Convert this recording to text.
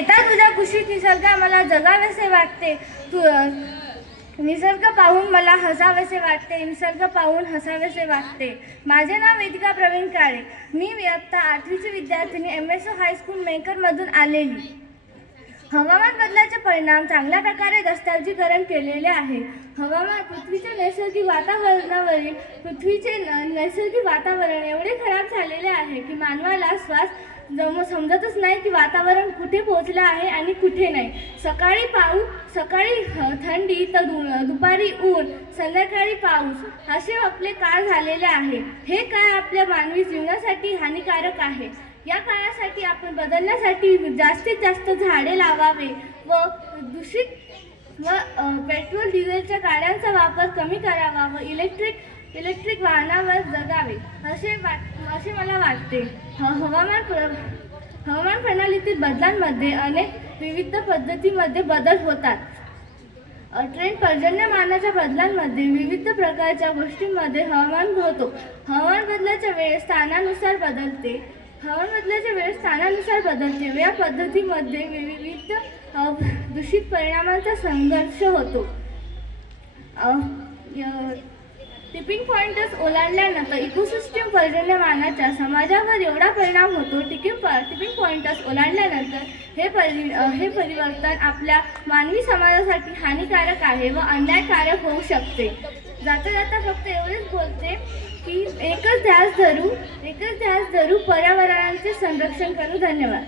येता तुझ्या कुशीत निसर्ग मला जगावेसे वाटते, निसर्ग पाहून मला हसावेसे वाटते, निसर्ग पाहून हसावेसे वाटते। माझे नाव वेदिका प्रवीण काळे, मी इयत्ता 8वीची विद्यार्थिनी MSO हायस्कूल मेहकरमधून आलेली। हवामान बदलाचे परिणाम चांगल्या प्रकारे दस्तऐवजीकरण केलेले आहे। हवामान पृथ्वीच्या नैसर्गिक वातावरण एवढे खराब झालेले आहे की मानवाला श्वास समजतच नाही की वातावरण कुठे पोहोचले आहे आणि कुठे नाही। सकाळी थंडी तर दुपारी ऊन, संध्याकाळी पाऊस असे आपले काळ झालेले आहे। हे काळ आपल्या मानवी जीवनासाठी हानिकारक आहे। या काळासाठी आपण बदलण्यासाठी जास्तीत जास्त झाडे लावावे व पेट्रोल डिझेलच्या गाड्यांचा वापर कमी करावा व इलेक्ट्रिक वाहनावर जगावे असे मला वाटते। हवामान प्रणालीतील बदलांमध्ये अनेक विविध पद्धतीमध्ये बदल होतात। ट्रेंड पर्जन्यमानाच्या बदलांमध्ये विविध प्रकारच्या गोष्टींमध्ये हवामान होतो। हवामान बदलाच्या वेळेस स्थानानुसार बदलते। या पद्धतीमध्ये विविध दूषित परिणामांचा संघर्ष होतो। टिपिंग पॉइंट्स ओलांडल्यानंतर इकोसिस्टीम पर्जन्यमानाच्या समाजावर एवढा परिणाम होतो। टिपिंग पॉइंट्स ओलांडल्यानंतर हे परिवर्तन आपल्या मानवी समाजासाठी हानिकारक आहे व अन्यायकारक होऊ शकते। जाता जाता फक्त एवढेच बोलते की एकच ध्यास धरू, पर्यावरणाचे संरक्षण करू। धन्यवाद।